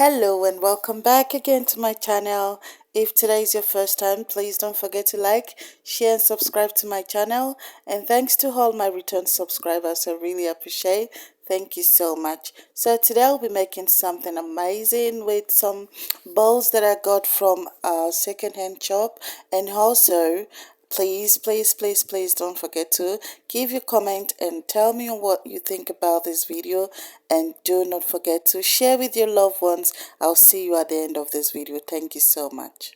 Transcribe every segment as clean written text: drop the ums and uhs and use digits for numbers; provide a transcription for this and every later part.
Hello and welcome back again to my channel. If today is your first time, please don't forget to like, share and subscribe to my channel. And thanks to all my return subscribers, I really appreciate. Thank you so much. So today I'll be making something amazing with some bowls that I got from a secondhand shop, and also please don't forget to give your comment and tell me what you think about this video, and do not forget to share with your loved ones. I'll see you at the end of this video. Thank you so much.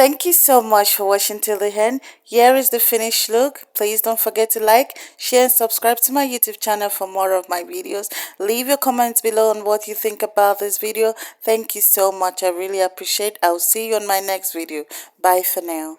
Thank you so much for watching till the end. Here is the finished look. Please don't forget to like, share and subscribe to my YouTube channel for more of my videos. Leave your comments below on what you think about this video. Thank you so much. I really appreciate it. I'll see you on my next video. Bye for now.